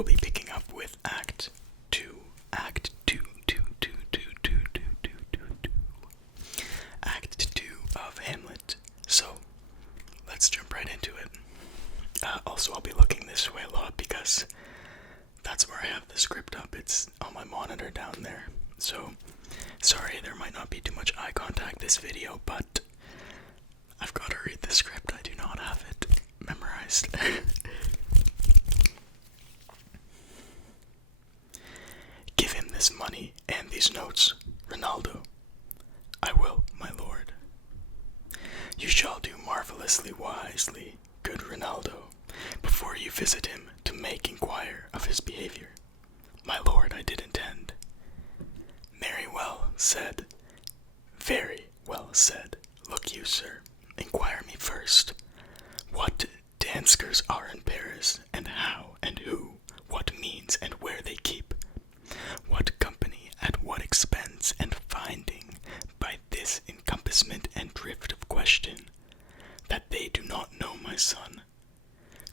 will be picking up with Act 2. Act 2, 2, 2, 2, 2, 2, 2, 2, 2. Act 2 of Hamlet. So, let's jump right into it. Also, I'll be looking this way a lot because that's where I have the script up. It's on my monitor down there. So, sorry there might not be too much eye contact this video, but I've got to read the script. I do not have it memorized. Give him this money and these notes, Ronaldo. I will, my lord. You shall do marvelously wisely, good Ronaldo, before you visit him to make inquire of his behavior. My lord, I did intend. Very well said. Very well said. Look you, sir, inquire me first. What danskers are in Paris, and how and who, what means and where they keep, what company at what expense, and finding by this encompassment and drift of question that they do not know my son,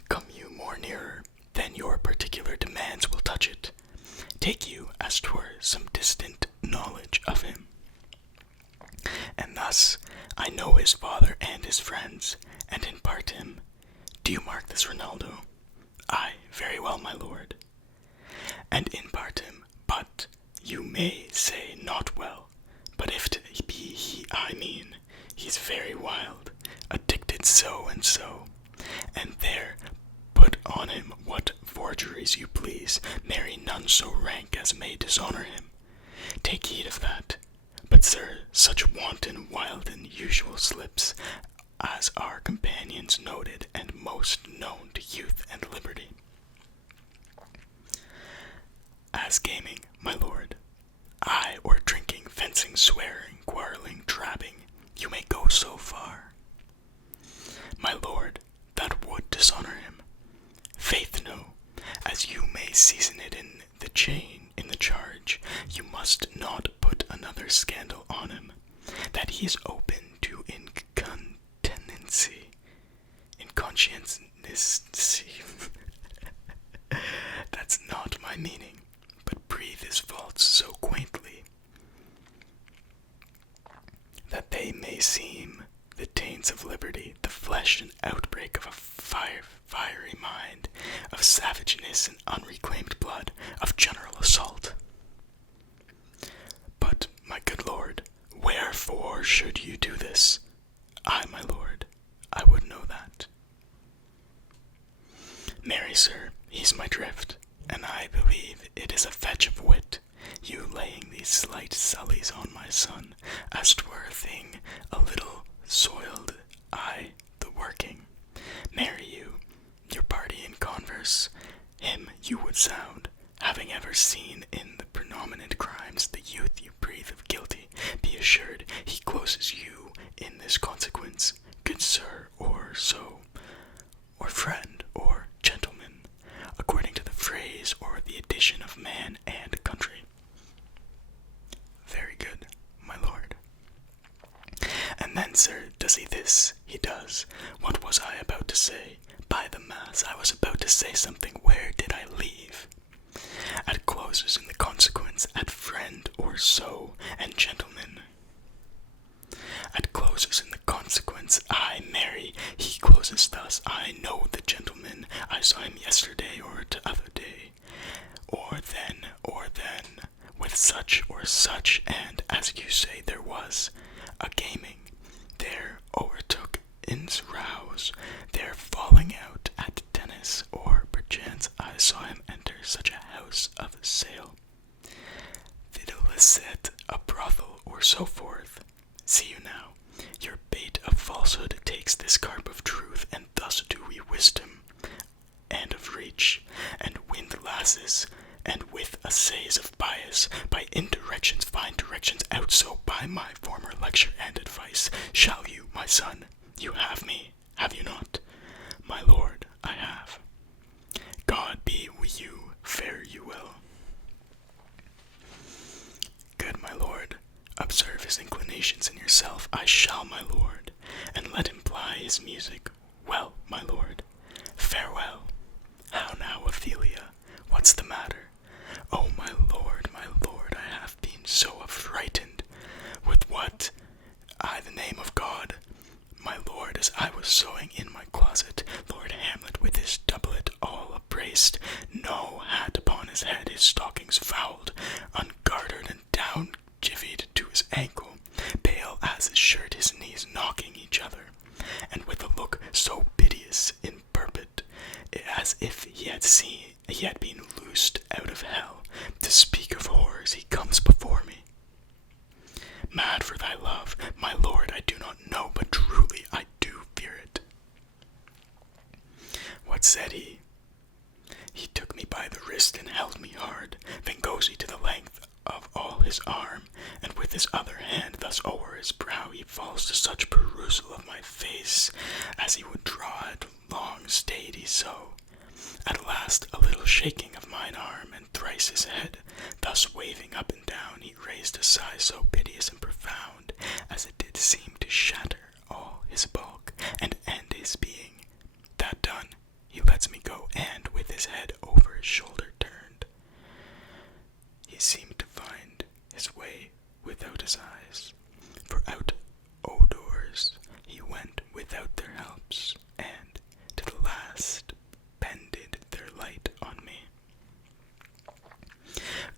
come you more nearer than your particular demands will touch it, take you as 'twere some distant knowledge of him. And thus I know his father and his friends, and impart him. Do you mark this, Ronaldo? Aye, very well, my lord. And impart him, but you may say not well, but if to be he I mean, he's very wild, addicted so and so, and there put on him what forgeries you please, marry none so rank as may dishonor him. Take heed of that. But, sir, such wanton, wild, and usual slips as our companions noted and most known to youth and liberty. As gaming, my lord, aye, or drinking, fencing, swearing, quarreling, trapping, you may go so far. My lord, that would dishonor him. Faith no, as you may season it in the chain, in the charge, you must not put another scandal on him, that he is open to incontinency, inconsciency. That's not my meaning, but breathe his faults so quaintly, that they may seem the taints of liberty, the flesh and outbreak of a fiery mind, of savageness and unreclaimed blood, of general assault. But, my good lord, wherefore should you do this? I, my lord, I would know that. Marry, sir, he's my drift, and I believe it is a fetch of wit, you laying these slight sullies on my son, as 'twere a thing a little soiled, I, the working. Marry you, your party in converse, him you would sound, having ever seen in the predominant crimes the youth you breathe of guilty, be assured he closes you in this consequence, good sir, or so, or friend, or gentleman, according to the phrase or the addition of man and country. Very good, my lord. And then, sir, does he this? He does. What was I about to say? By the mass, I was about to say something. Where did I leave? At closes in the consequence, at friend or so, and gentleman. At closes in the consequence, I marry. He closes thus. I know the gentleman. I saw him yesterday or t'other day. Or then, with such or such, and, as you say, there was a gaming. There overtook in's rouse, there falling out at tennis, or perchance I saw him enter such a house of sale, videlicet a brothel, or so forth. See you now, your bait of falsehood takes this carp of truth, and thus do we wisdom, and of reach, and wind lasses, and with assays of bias, by indirections find directions out, so by my former lecture and advice, shall you, my son, you have me, have you not? My lord, I have. God be with you, fare you well. Good, my lord, observe his inclinations in yourself. I shall, my lord, and let him ply his music. Well, my lord, farewell. How now, Ophelia, what as if he had been loosed out of hell. To speak of horrors, he comes before me. Mad for thy love, my lord, I do not know, but truly I do fear it. What said he? He took me by the wrist and held me hard, then goes he to the length of all his arm, and with his other hand thus o'er his brow he falls to such perusal of my face, as he would draw it long stayed he so. At last a little shaking of mine arm, and thrice his head, thus waving up and down, he raised a sigh so piteous and profound, as it did seem to shatter all his bulk, and end his being. That done, he lets me go, and with his head over his shoulder turned, he seemed to find his way without his eyes, for out o' doors he went without their helps, and to the last bended their light on me.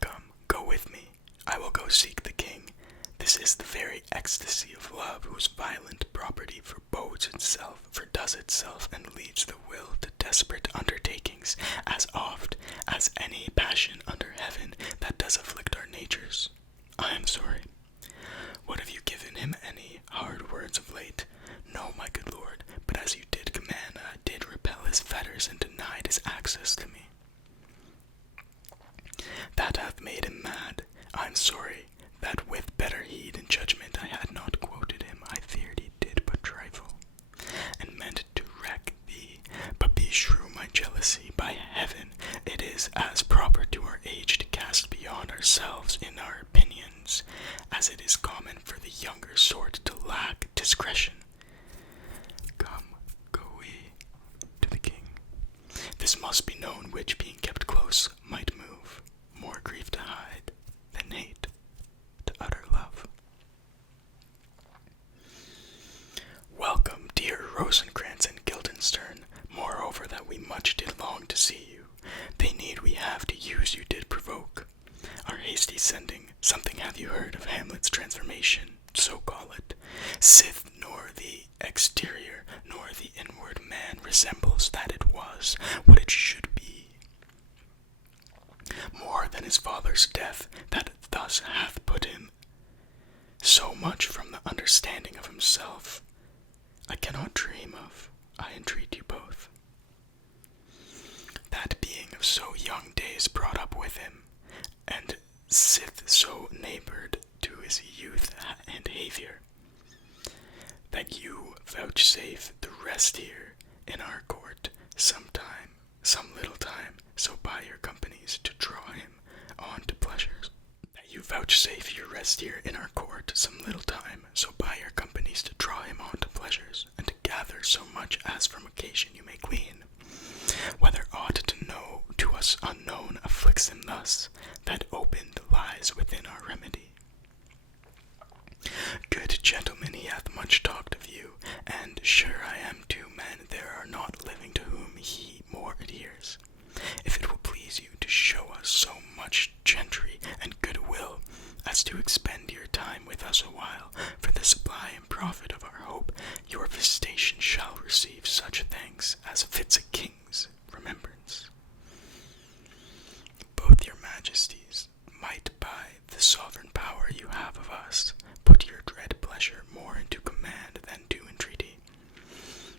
Come, go with me, I will go seek the king. This is the very ecstasy of love, whose violent property forebodes itself, fordoes itself, and leads the will to desperate undertakings, as oft as any passion under heaven that does afflict our natures. I am sorry. What, have you given him any hard words of late? No, my good lord, but as you did command, I did repel his fetters and denied his access to me. That hath made him mad. I am sorry that with better heed and judgment I had not quoted him. I feared he did but trifle, and meant to wreck thee. But beshrew my jealousy, by heaven, it is as proper to our age to cast beyond ourselves in our opinions, as it is common for the younger sort to lack discretion. Come, go we to the king. This must be known, which, being kept close, might move more grief to hide than hate to utter love. Welcome, dear Rosencrantz and Guildenstern. Moreover, that we much did long to see you. They need we have to use you did provoke. Our hasty sending, something have you heard of Hamlet's transformation, so call it. Sith nor the exterior nor the inward man resembles that it was, what it should be. More than his father's death, that thus hath put him so much from the understanding of himself, I cannot dream of, I entreat you both. That being of so young days brought up with him, and sith so neighboured to his youth and behaviour, that you vouchsafe the rest here in our court some little time, so by your companies to draw him on to pleasures. That you vouchsafe your rest here in our court some little time, so by your companies to draw him on to pleasures, and to gather so much as from occasion you may glean, whether aught to us unknown afflicts him thus, that opened lies within our remedy. Good gentlemen, he hath much talked of you, and sure I am two men there are not living to whom he more adheres. If it will please you to show us so much gentry and goodwill as to expend your time with us a while, for the supply and profit of our hope, your visitation shall receive such thanks as fits a king's remembrance. Both your majesties might, by the sovereign power you have of us, put your dread pleasure more into command than to entreaty.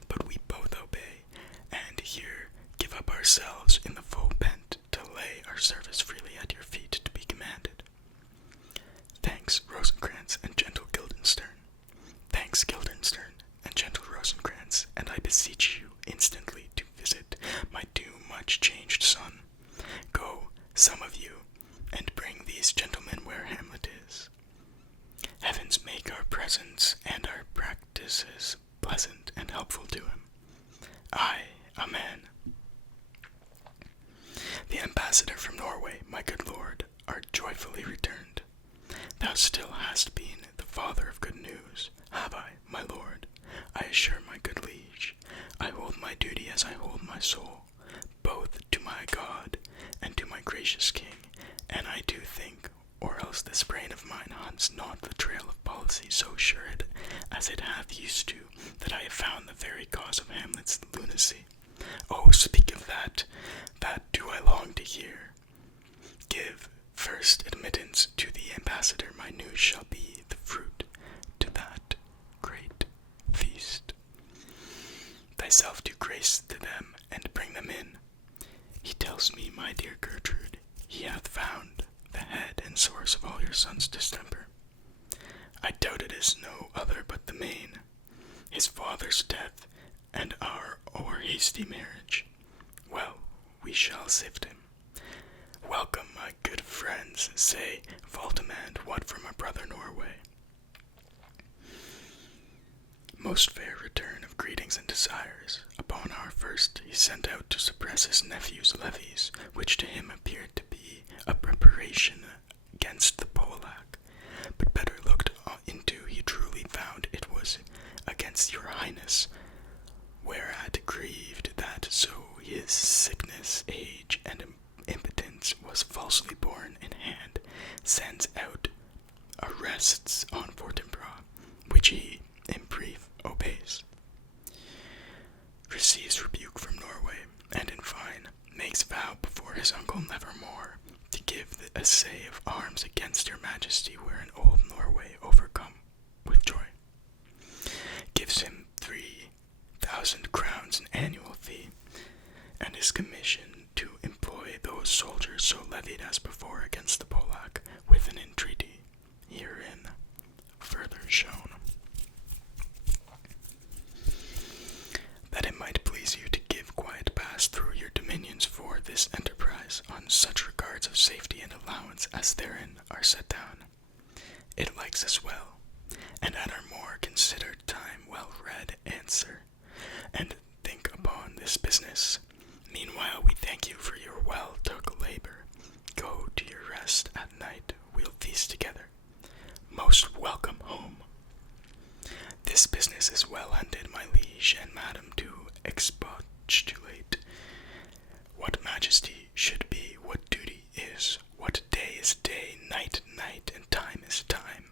But we both obey, and here give up ourselves in the full bent to lay our service freely at your feet to be commanded. Thanks, Rosencrantz and gentle Guildenstern. Thanks, Guildenstern and gentle Rosencrantz, and I beseech you instantly to visit my too much changed son. Go, some of you, and bring these gentlemen where Hamlet is. Heavens make our presence and our practices pleasant and helpful to him. Aye, amen. The ambassador from Norway, my good lord, art joyfully returned. Thou still hast been the father of good news. Have I, my lord? I assure my good liege, I hold my duty as I hold my soul, both to my God and to my gracious king, and I do think, or else this brain of mine hunts not the trail of policy so assured as it hath used to, that I have found the very cause of Hamlet's lunacy. Oh, speak of that, ambassador, my news shall be the fruit to that great feast. Thyself do grace to them, and bring them in. He tells me, my dear Gertrude, he hath found the head and source of all your son's distemper. I doubt it is no other but the main, his father's death, and our o'er hasty marriage. Well, we shall sift him. Welcome, my good friends, say Voltimand, what from our brother Norway. Most fair return of greetings and desires. Upon our first he sent out to suppress his nephew's levies, which to him appeared to be a preparation against the Polack, but better looked into he truly found it was against your highness, whereat grieved that so his sickness, age, and impotence was falsely borne in hand, sends out arrests on Fortinbras, which he, in brief, obeys, receives rebuke from Norway, and in fine, makes vow before his uncle nevermore to give the essay of arms against your majesty, wherein old Norway overcome with joy gives him 3,000 crowns in annual fee, and his commission to employ those soldiers so levied as before against the Polack, with an entreaty herein further shown, that it might please you to give quiet pass through your dominions for this enterprise, on such regards of safety and allowance as therein are set down. It likes us well, and at our more considered time well read answer, and think upon this business. Meanwhile we thank you for your well-took labor. Go to your rest, at night we'll feast together. Most welcome home. This business is well ended, my liege and madam, to expostulate what majesty should be, what duty is, what day is day, night night, and time is time.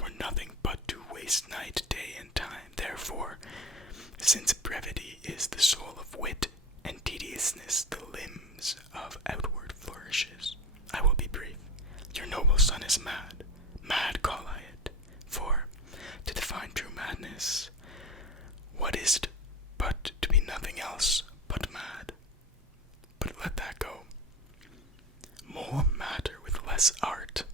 We're nothing but to waste night, day, and time. Therefore, since brevity is the soul of wit, and tediousness the limbs of outward flourishes, I will be brief. Your noble son is mad. Mad call I it. For, to define true madness, what is it but to be nothing else but mad? But let that go. More matter with less art.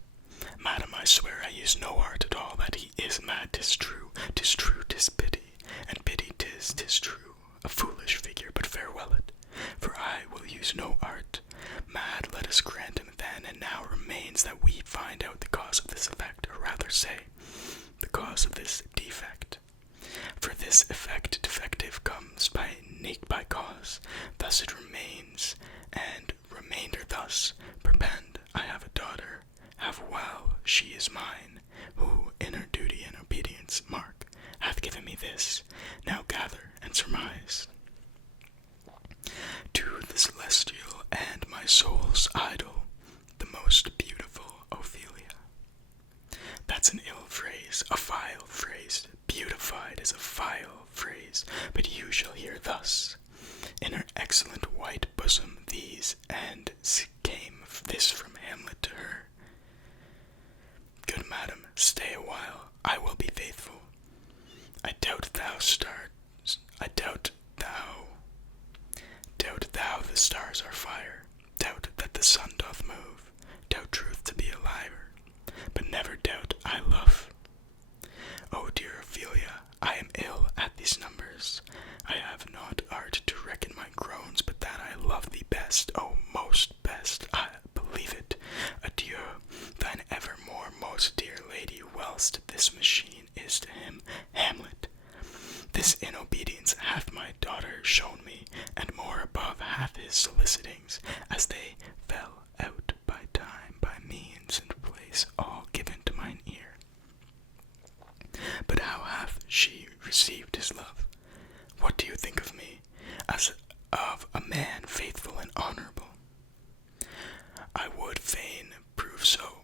Madam, I swear I use no art at all. That he is mad, 'tis true, 'tis pity, and pity 'tis true. A foolish figure, but farewell it, for I will use no art. Mad, let us grant him then, and now remains that we find out the cause of this effect, or rather say, the cause of this defect. For this effect defective comes by cause, thus it remains, and remainder thus. Perpend, I have a daughter, have while she is mine, who in her duty and obedience, mark, hath given me this. Now gather and surmise. To the celestial and my soul's idol, the most beautiful Ophelia. That's an ill phrase, a vile phrase. Beautified is a vile phrase, but you shall hear thus. In her excellent white bosom these, and came this from Hamlet to her. Good madam, stay a while, I will be faithful. I doubt thou the stars are fire, doubt that the sun doth move, doubt truth to be a liar, but never doubt I love. O dear Ophelia, I am ill at these numbers. I have not art to reckon my groans, but that I love thee best, O most best, I believe it. Adieu, thine evermore most dear lady, whilst this machine is to him Hamlet. This in obedience hath my daughter shown me, and more above hath his solicitings, as they fell out by time, by means and place, all given to mine ear. But how hath she received his love? What do you think of me, as of a man faithful and honorable? I would fain prove so,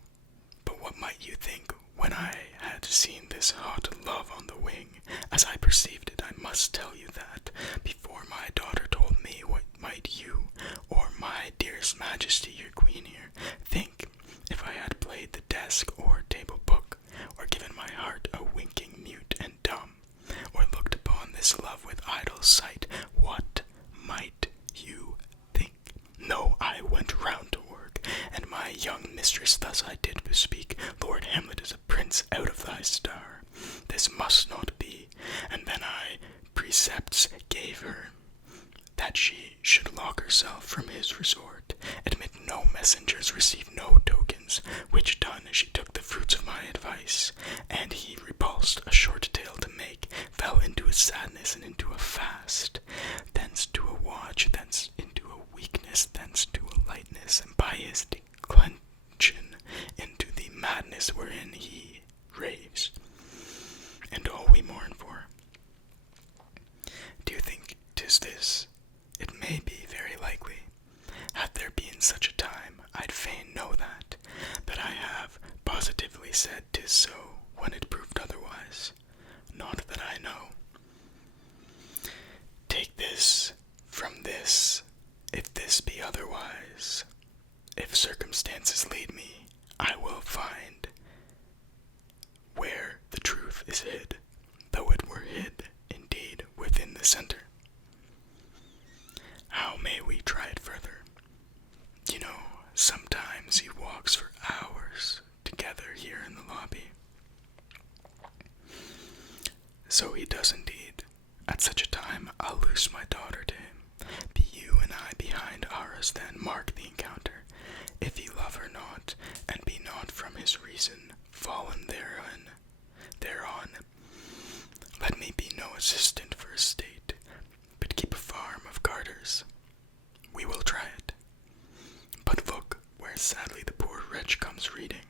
but what might you think when I had seen this hot love on the wing? As I perceived it, I must tell you that, before my daughter told me, what might you, or my dearest majesty, mistress, thus I did bespeak, Lord Hamlet is a prince out of thy star. This must not be. And then I precepts gave her, that she should lock herself from his resort, admit no messengers, receive no tokens, which done she took the fruits of my advice, and he repulsed a short tale to make, fell into a sadness and into a fast, thence to a watch, thence into a weakness, thence to a lightness, and by his declension into the madness wherein he raves, and all we mourn for. Do you think 'tis this? It may be very likely. Had there been such a time, I'd fain know that I have positively said 'tis so, when it proved otherwise. Not that I know. Take this from this, if this be otherwise. If circumstances lead me, I will find where the truth is hid, though it were hid, indeed, within the center. How may we try it further? You know, sometimes he walks for hours together here in the lobby. So he does indeed. At such a time, I'll loose my daughter to him. Be you and I behind ours, then mark the encounter. If he love her not, and be not from his reason fallen thereon, let me be no assistant for a state, but keep a farm of garters. We will try it. But look, where sadly the poor wretch comes reading.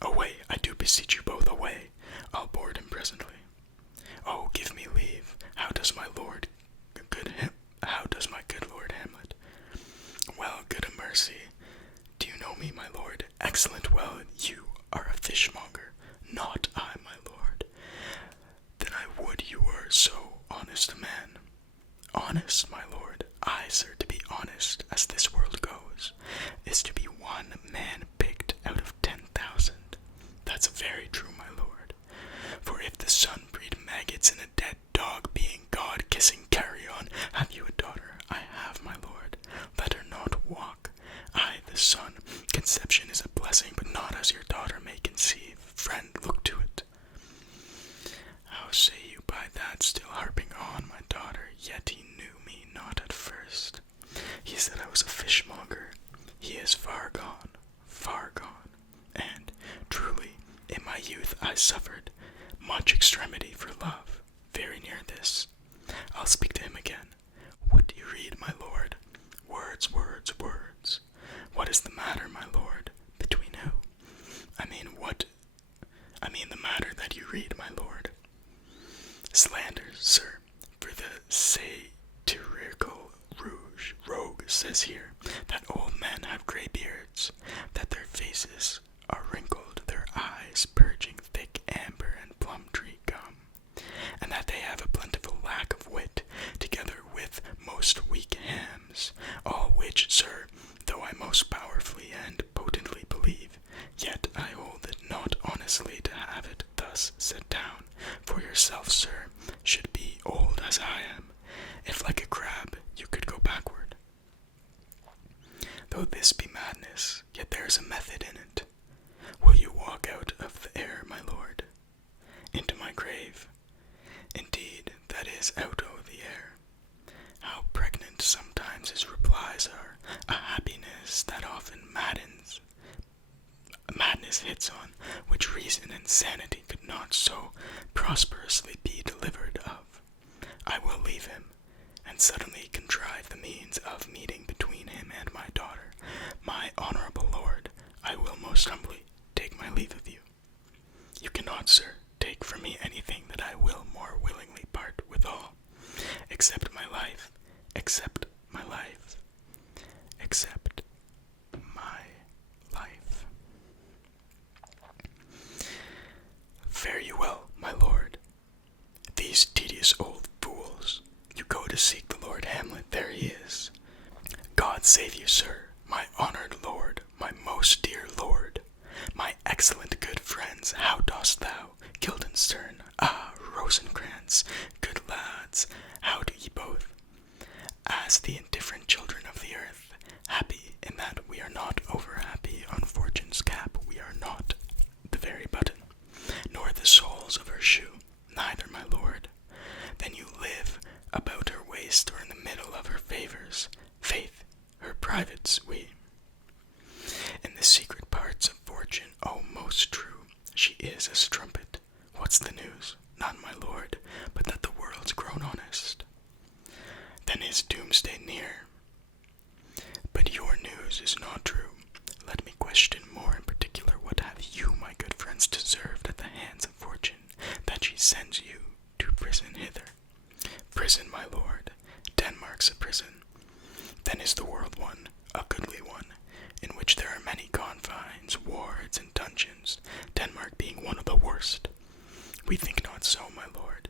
Away, I do beseech you both, away. I'll board him presently. Oh, give me leave. How does my good Lord Hamlet? Well, good a mercy. Do you know me, my lord? Excellent, well, you are a fishmonger. Not I, my lord. Then I would you were so honest a man. Honest, my lord? Aye, sir, to be honest, as this world goes, is to be one man picked out of 10,000. That's very true, my lord. For if the sun breed maggots in a dead dog, being God-kissing carrion, have you a daughter? I have, my lord. Let her not walk. I, the son, conception is a blessing, but not as your daughter may conceive. Friend, look to it. How say you by that, still harping on my daughter? Yet he knew me not at first. He said I was a fishmonger. He is far gone, and truly, in my youth I suffered much extremity for love, very near this. I'll speak to him again. What do you read, my lord? Words, words, words. What is the matter, my lord? Between who? I mean the matter that you read, my lord. Slanders, sir, for the satirical rogue says here that old men have gray beards, that their faces are wrinkled, their eyes purging thick amber and plum tree gum, and that they have a plentiful lack of wit, together with most weak hams, all which, sir, though I most powerfully and potently believe, yet I hold it not honestly to have it thus set down. For yourself, sir, should be old as I am, if like a crab you could go backward. Though this be madness, yet there is a method in it. Will you walk out of the air, my lord, into my grave? Indeed, that is out o' the air. How pregnant sometimes his replies are, a happiness that often madness hits on, which reason and sanity could not so prosperously be delivered of. I will leave him, and suddenly contrive the means of meeting between him and my daughter. My honorable lord, I will most humbly take my leave of you. You cannot, sir, take from me anything that I will more willingly part withal, except my life, except my life, except my life. Fare you well, my lord. These tedious old fools. You go to seek the Lord Hamlet, there he is. God save you, sir, my honored lord, my most dear lord, my excellent good friends. How dost thou, Guildenstern? Ah, Rosencrantz, good lads, how do ye both? As the indifferent children of the earth, happy in that we are not over happy on fortune's privates we. In the secret parts of fortune, oh most true, she is as a trumpet. What's the news? Not my lord, but that the world's grown honest. Then is doomsday near. But your news is not true. Let me question more in particular, what have you, my good friends, deserved at the hands of fortune, that she sends you to prison hither? Prison, my lord, Denmark's a prison. Then is the world one, a goodly one, in which there are many confines, wards, and dungeons, Denmark being one of the worst. We think not so, my lord.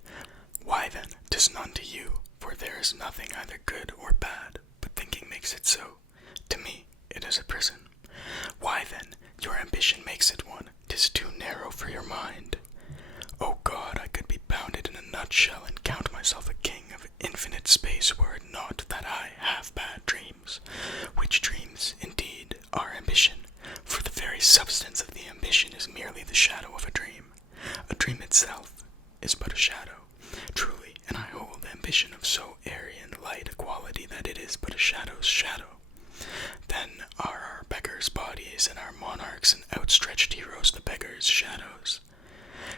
Why then, 'tis none to you, for there is nothing either good or bad, but thinking makes it so. To me, it is a prison. Why then, your ambition makes it one, 'tis too narrow for your mind. O God, I could be bounded in a nutshell and count myself a king of infinite space were it not that I have bad dreams, which dreams, indeed, are ambition, for the very substance of the ambition is merely the shadow of a dream. A dream itself is but a shadow, truly, and I hold ambition of so airy and light a quality that it is but a shadow's shadow. Then are our beggars' bodies and our monarchs and outstretched heroes the beggars' shadows.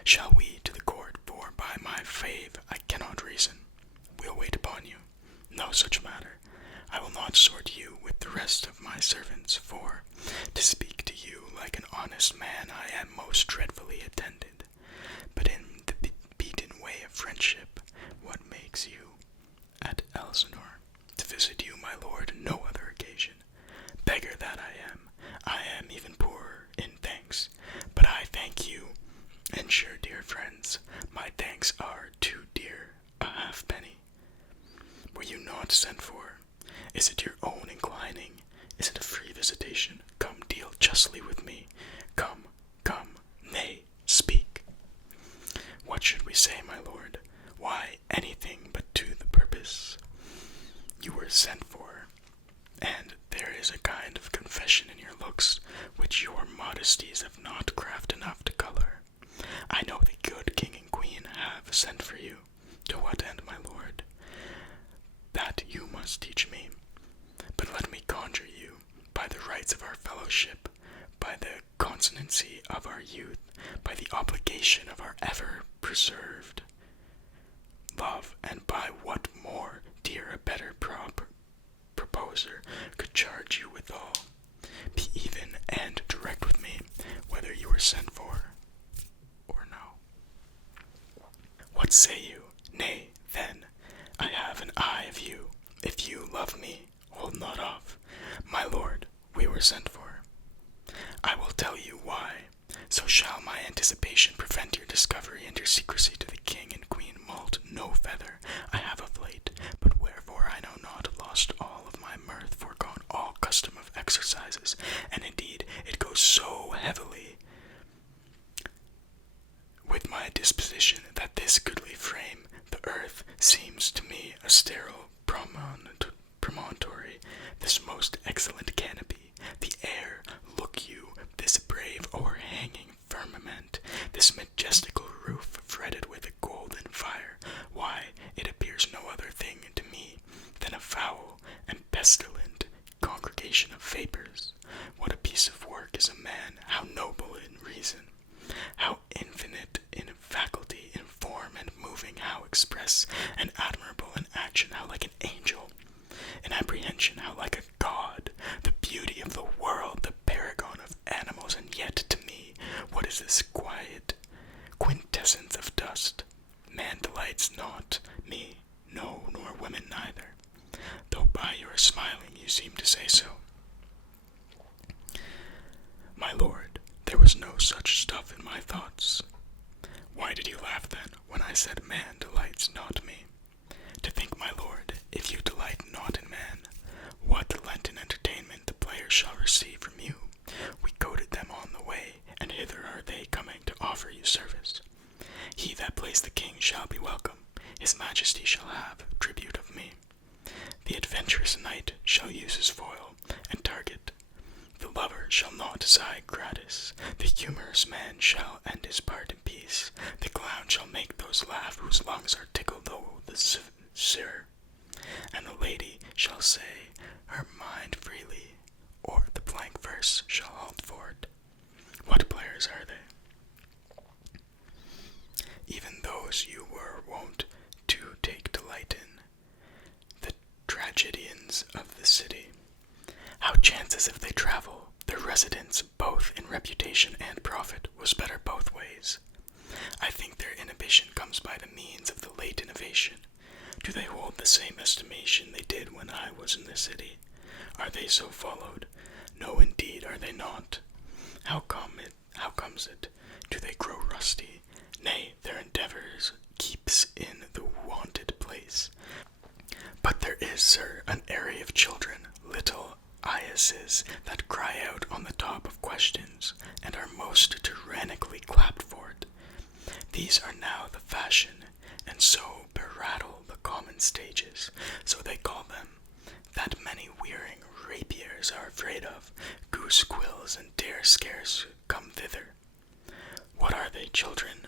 Shall we to the court, for by my fave I cannot reason. We'll wait upon you. No such matter. I will not sort you with the rest of my servants, for, to speak to you like an honest man, I am most dreadfully attended. But in the beaten way of friendship, what makes you at Elsinore? To visit you, my lord, on no other occasion. Beggar that I am even poorer in thanks, but I thank you. And sure, dear friends, my thanks are too dear a halfpenny. Were you not sent for? Is it your own inclining? Is it a free visitation? Come, deal justly with me. Come, nay, speak. What should we say, my lord? Why, anything but to the purpose. You were sent for, and there is a kind of confession in your looks which your modesties have not craft enough to color. I know the good king and queen have sent for you. To what end, my lord? That you must teach me. But let me conjure you, by the rights of our fellowship, by the consonancy of our youth, by the obligation of our ever-preserved love, and by what more, dear, a better proposer could charge you withal, be even and direct with me, whether you were sent for or no. What say you? Nay, then, I have an eye of you. If you love me, hold not off. My lord, we were sent for. I will tell you why. So shall my anticipation prevent your discovery and your secrecy to the king and queen moult no feather. I have of late, but wherefore I know not, lost all of my mirth, foregone all custom of exercises, and indeed it goes so heavily with my disposition that this goodly frame, the earth, seems to me a sterile promontory, this most excellent canopy, the air, look you, this brave o'erhanging firmament, this majestical roof fretted with a golden fire, why, it appears no other thing to me than a foul and pestilent congregation of vapors. What a piece of work is a man, how noble in reason, how infinite in faculty, in form and moving, how express and admirable in action, how like an angel, in apprehension, how like a god, the beauty of the world, the paragon of animals, and yet to me, what is this quiet quintessence of dust? Man delights not, me, no, nor women neither, though by your smiling you seem to say so. My lord, there was no such stuff in my thoughts. Why did you laugh then, when I said man delights not me? To think, my lord, if you delight not in man, what Lenten entertainment the players shall receive from you. We goaded them on the way, and hither are they coming to offer you service. He that plays the king shall be welcome, his majesty shall have tribute of me. The adventurous knight shall use his foil and target. The lover shall not sigh gratis. The humorous man shall end his part in peace. The clown shall make those laugh whose lungs are tickled though the sir. And the lady shall say her mind freely horse shall halt for it. What players are they? Even those you were wont to take delight in, the tragedians of the city. How chances if they travel, their residence, both in reputation and profit, was better both ways. I think their inhibition comes by the means of the late innovation. Do they hold the same estimation they did when I was in the city? Are they so followed? No, indeed, are they not. How comes it? Do they grow rusty? Nay, their endeavours keeps in the wonted place. But there is, sir, an array of children, little eyases, that cry out on the top of questions, and are most tyrannically clapped for it. These are now the fashion, and so berattle the common stages, so they call them, that many wearing rapiers are afraid of, goose quills and dare scarce come thither. What are they, children?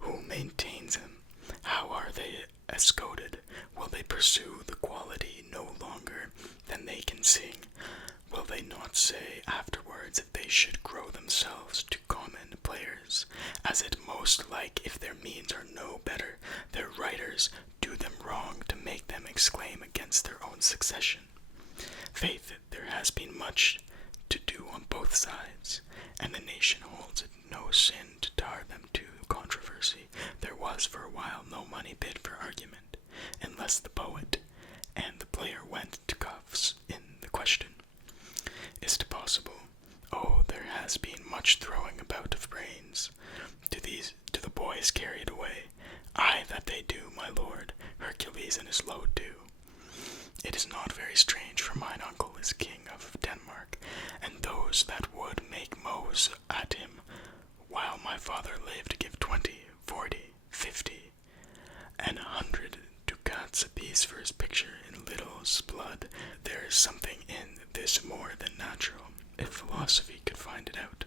Who maintains them? How are they escoted? Will they pursue the quality no longer than they can sing? Will they not say afterwards if they should grow themselves to common players, as it most like if their means are no better, their writers do them wrong to make them exclaim against their own succession? Faith, there has been much to do on both sides, and the nation holds it no sin to tar them to controversy. There was for a while no money bid for argument, unless the poet and the player went to cuffs in the question. Is it possible? Oh, there has been much throwing about of brains. Do the boys carry it away? Aye, that they do, my lord. Hercules and his load do. It is not very strange, for mine uncle is king of Denmark, and those that would make mows at him while my father lived give 20, 40, 50, and 100 ducats apiece for his picture in Little's blood. There is something in this more than natural, if philosophy could find it out.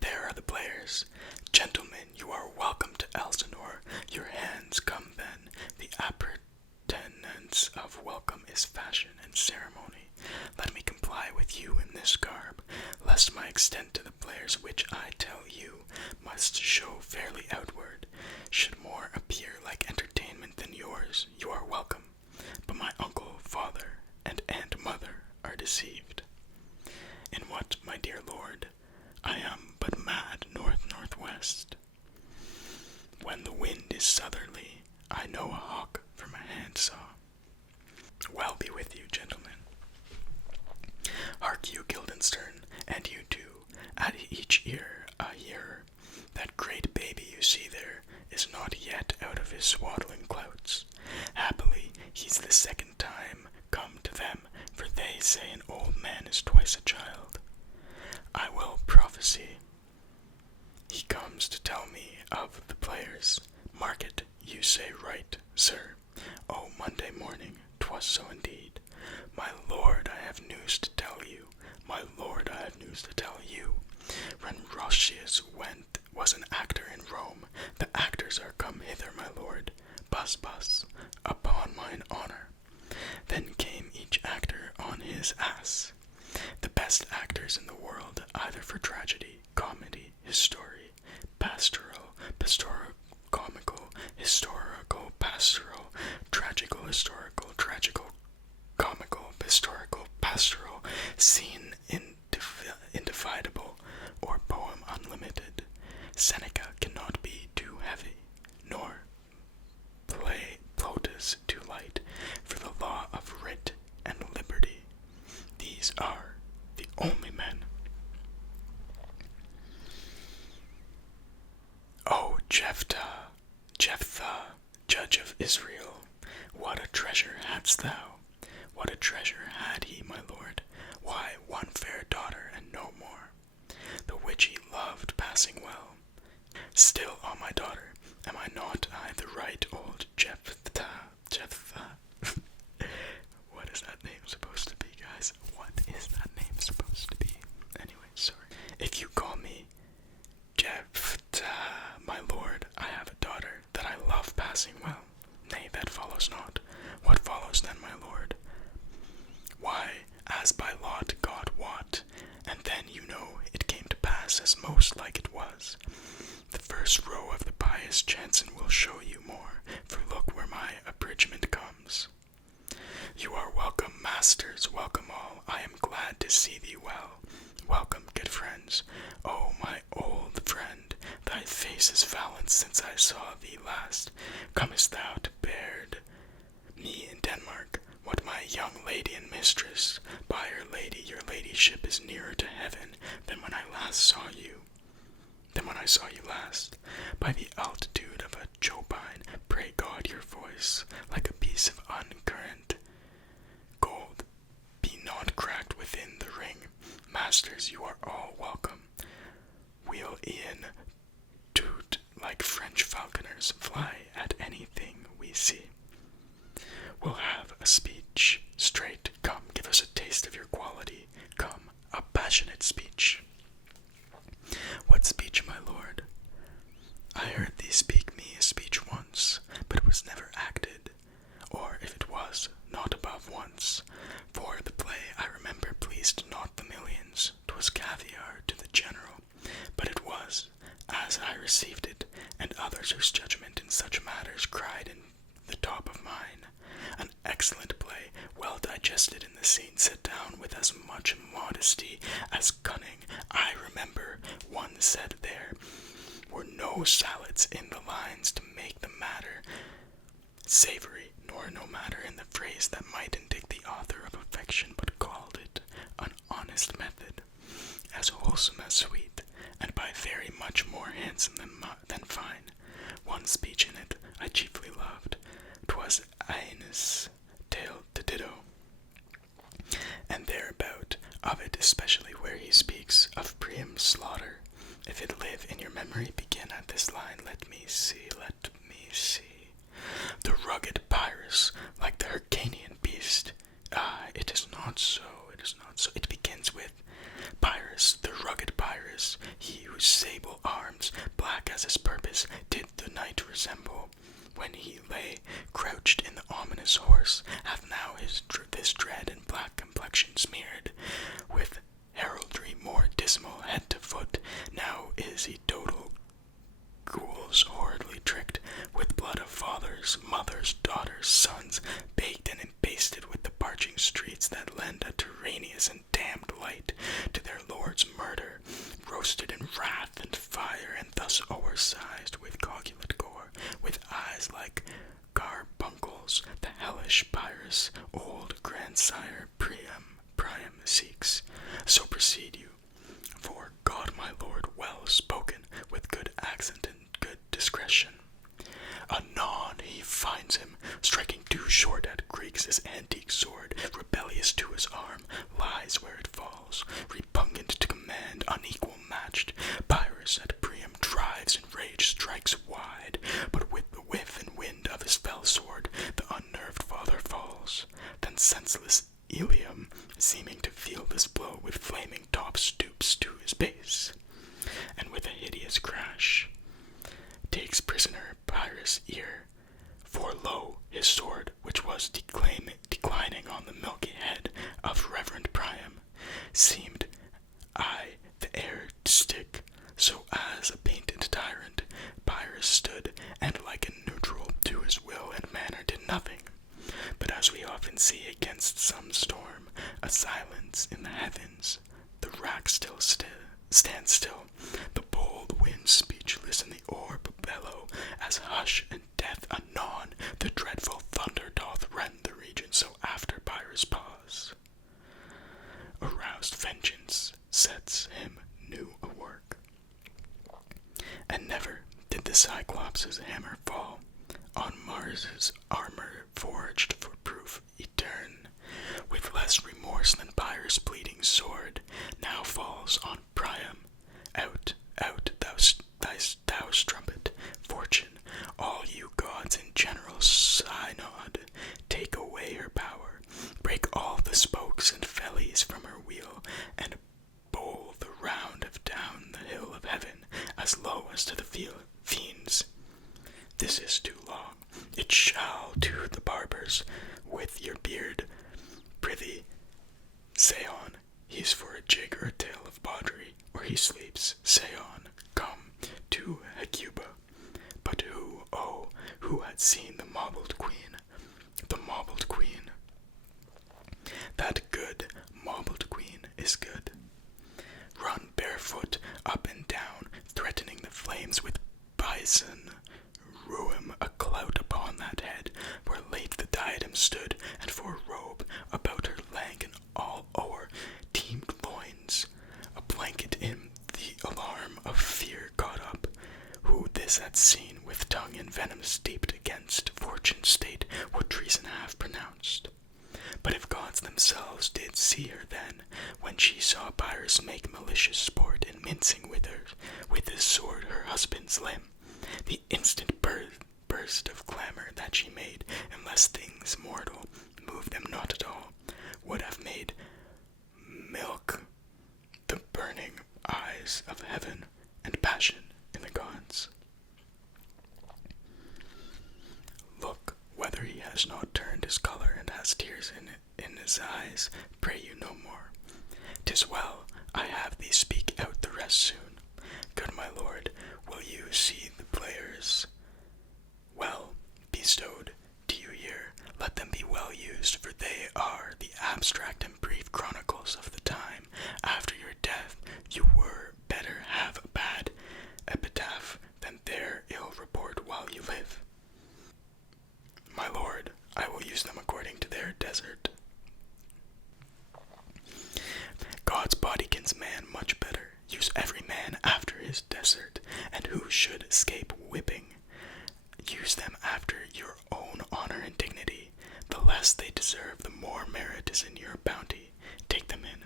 There are the players. Gentlemen, you are welcome to Elsinore. Your hands come then. The appurtenance of welcome is fashion and ceremony. Let me comply with you in this garb, lest my extent to the players which I tell you must show fairly outward, should more appear like entertainment than yours. You are welcome, but my uncle, father, and aunt mother are deceived. In what, my dear lord? I am but mad north-northwest. When the wind is southerly, I know a hawk from a handsaw. Well be with you, gentlemen. Hark you, Guildenstern, and you too, at each ear a hearer. That great baby you see there is not yet out of his swaddling clouts. Happily, he's the second time come to them, for they say an old man is twice a child. I will prophesy. He comes to tell me of the players. Mark it, you say right, sir. Oh, Monday morning, 'twas so indeed. My lord, I have news to tell you. My lord, I have news to tell you. When Roscius was an actor in Rome, the actors are come hither, my lord. Bus, bus, upon mine honor. Then came each actor on his ass. The best actors in the world, either for tragedy, comedy, history, pastoral, comical, historical, pastoral, tragical, historical, tragical, comical, historical, pastoral, scene indefatigable, or poem unlimited. Seneca cannot be too heavy, nor Plautus too light, for the law of writ and liberty. These are the only men. O Jephthah, judge of Israel, what a treasure hadst thou? What a treasure had he, my lord? Why, one fair daughter and no more, the which he loved passing well. Still, O my daughter, am I not I the right old Jephthah? What is that name supposed to be, guys? What is that name supposed to be? Anyway, sorry. If you call me Jephthah, my lord, I have a daughter that I love passing well. Nay, that follows not. What follows then, my lord? Why, as by lot God us as most like it was. The first row of the pious Jansen will show you more, for look where my abridgment comes. You are welcome, masters, welcome all, I am glad to see thee well. Welcome, good friends, O my old friend, thy face is valiant since I saw thee last. Comest thou to beard me in Denmark, what my young lady and mistress, by her lady, your ladyship is nearer to heaven than when I saw you last. By the altitude of a Jobine, pray God your voice, like a piece of uncurrent gold, be not cracked within the ring. Masters, you are all welcome. We'll e'en toot like French falconers, fly at anything we see. We'll have a speech straight, come, give us a taste of your quality, come, a passionate speech. What speech, my lord? I heard thee speak me a speech once, but it was never acted, or if it was, not above once. For the play I remember pleased not the millions, 'twas caviar to the general, but it was, as I received it, and others whose judgment in such matters cried in the top of mine. An excellent play, well digested in the scene, set down with as much modesty as cunning. I remember one said there were no salads in the lines to make the matter savory, nor no matter in the phrase that might indict the author of affection, but called it an honest method, as wholesome as sweet, and by very much more handsome than fine. One speech in it I chiefly loved, 'twas Aeneas' tale to ditto, and thereabout of it especially where he speaks of Priam's slaughter. If it live in your memory, begin at this line, let me see. The rugged Pyrrhus, like the Hyrcanian beast. It is not so. It begins with Pyrrhus, the rugged Pyrrhus, he whose sable arms, black as his purpose, did the night resemble. When he lay crouched in the ominous horse, hath now this dread and black complexion smeared with heraldry more dismal head to foot. Now is he total ghouls horridly tricked with blood of fathers, mothers, daughters, sons, baked and embasted with the parching streets that lend a tyrannous and damned light to their lord's murder, roasted in wrath and fire, and thus o'ersized with coagulate gore, with eyes like carbuncles, the hellish Pyrrhus, old grandsire Priam seeks. So proceed you, for God my lord, well spoken, with good accent and good discretion. Anon he finds him, striking too short at Greeks his antique sword, rebellious to his arm, lies where it falls, repugnant to command, unequal matched. Pyrrhus at Priam drives, in rage strikes wide, but with the whiff and wind of his fell sword, the unnerved father falls. Then senseless Ilium, seeming to feel this blow, with flaming top stoops to his base, and with a hideous crash takes prisoner Pyrrhus' ear. For lo, his sword, which was declining on the milky head of reverend Priam, seemed the air to stick, so as a painted tyrant Pyrrhus stood, and like a neutral to his will and manner did nothing. But as we often see against some storm, a silence in the heavens, the rack stands still, the bold wind speechless, and the orb bellow, as hush and death anon, the dreadful thunder doth rend the region. So after Pyrrhus' pause, aroused vengeance sets him new a work. And never did the Cyclops' hammer fall on Mars's armor forged for proof etern, with less remorse than Pyrrhus' bleeding sword now falls on Priam. Out, thou strumpet, fortune, all you gods in general synod, take away her power, break all the spokes and fellies from her wheel, and bowl the round of down the hill of heaven, as low as to the fiends. This is too long. It shall to the barbers, Assan, ruim a clout upon that head, where late the diadem stood, and for a robe about her lank and all o'er teemed loins, a blanket in the alarm of fear caught up. Who this had seen, with tongue in venom steeped, against fortune's state would treason have pronounced. But if gods themselves did see her then, when she saw Pyrrhus make malicious sport in mincing with his sword her husband's limb, the instant burst of clamor that she made, unless things mortal moved them not at all, would have made milk the burning eyes of heaven and passion in the gods. Look whether he has not turned his colour and has tears in his eyes, pray you no more. 'Tis well, I have thee speak out the rest soon. Good my lord, will you see the players well bestowed? Do you hear? Let them be well used, for they are the abstract and brief chronicles of the time. After your death, you were better have a bad epitaph than their ill report while you live. My lord, I will use them according to their desert. God's bodykins man much better. Use every man after his desert, and who should escape whipping, use them after your own honor and dignity. The less they deserve, the more merit is in your bounty. Take them in.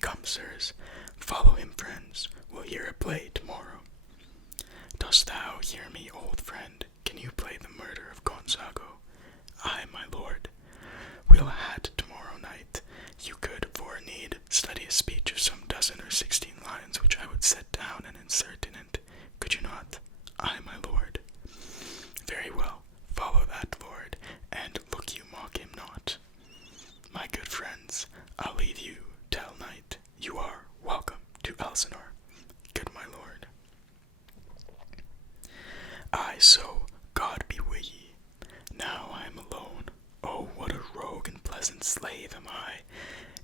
Come, sirs, follow him, friends. We'll hear a play tomorrow. Dost thou hear me, old friend? Can you play the murder of Gonzago? Aye, my lord. We'll hat tomorrow night. You could, for need, study a speech of some 12 or 16 lines, which I would set down and insert in it. Could you not? Aye, my lord. Very well. Follow that, lord, and look you mock him not. My good friends, I'll leave you till night. You are welcome to Elsinore. Good my lord. Aye, so, God be with ye. Now I am alone. Oh, what a rogue and pleasant slave am I!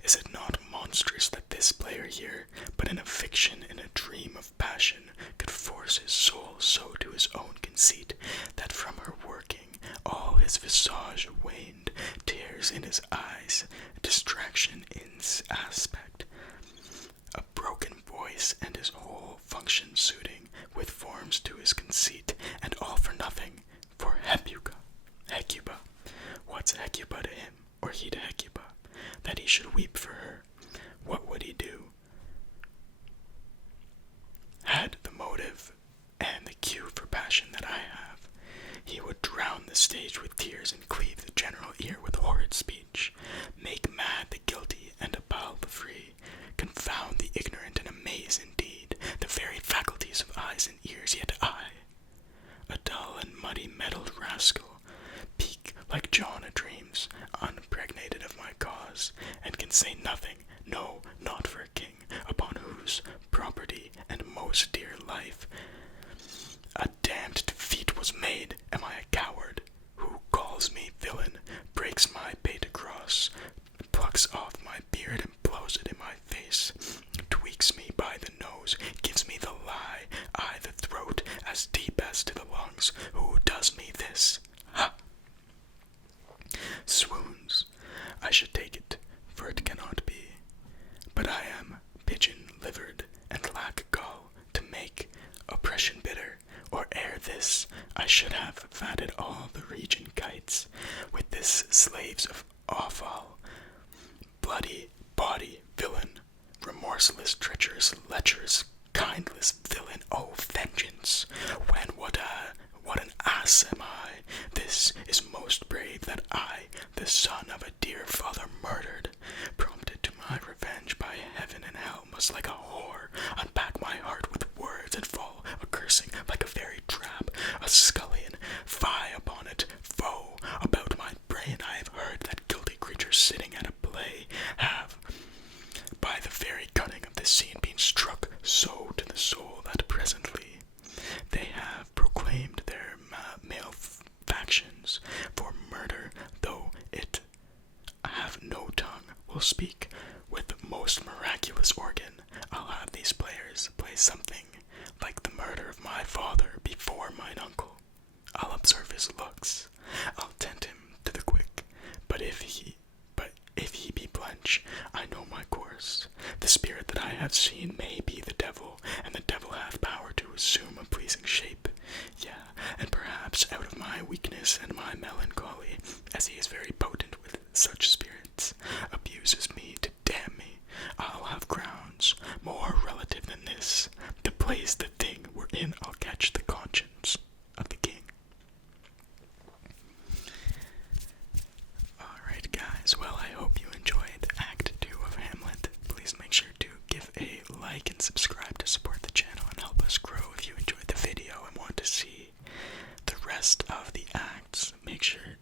Is it not monstrous that this player here, but in a fiction, in a dream of passion, could force his soul so to his own conceit, that from her working all his visage waned, tears in his eyes, distraction in his aspect, a broken voice, and his whole function suiting with forms to his conceit, and all for nothing, for Hecuba. What's Hecuba to him, or he to Hecuba, that he should weep for her? What would he do? Had the motive and the cue for passion that I have, he would drown the stage with tears and cleave the general ear with horrid speech, make mad the guilty and appall the free, confound the ignorant and amaze indeed the varied faculties of eyes and ears, yet I, a dull and muddy meddled rascal, peak like John a dreams, unimpregnated of my cause, and can say nothing, no, not for a king, upon whose property and most dear life a damned defeat was made. Am I a coward? Who calls me villain, breaks my pate across, plucks off my beard and blows it in my face, tweaks me by the nose, gives me the lie, I the throat, as deep as to the lungs. Who does me this? Ha! Swoons. I should take it, for it cannot be. But I am pigeon-livered, and lack gall to make oppression bitter, or ere this I should have fatted all the region kites with this slaves of offal, bloody body villain, remorseless, treacherous, lecherous, kindless villain. Oh, vengeance! When what an ass am I! This is most brave that I, the son of a dear father murdered, prompted to my revenge by heaven and hell, must like a whore unpack my heart with words and fall a cursing like a very trap, a scullion, fie upon it, foe about my brain. I have heard that guilty creatures sitting at a play have, by the very cunning of the scene, been struck so to the soul that presently they have proclaimed their malefactions for murder, though it have no tongue, will speak with the most miraculous organ. I'll have these players play something like the murder of my father before mine observe his looks. I'll tend him to the quick, but if he be blench, I know my course. The spirit that I have seen may be the devil, and the devil hath power to assume a pleasing shape. Yeah, and perhaps out of my weakness and my melancholy, as he is very potent with such spirits, abuses me to damn me. I'll have grounds more relative than this to place the thing wherein I'll catch the conscience of the king. Alright guys, well I hope you enjoyed Act 2 of Hamlet. Please make sure to give a like and subscribe to support the channel and help us grow. If you enjoyed the video and want to see the rest of the acts, make sure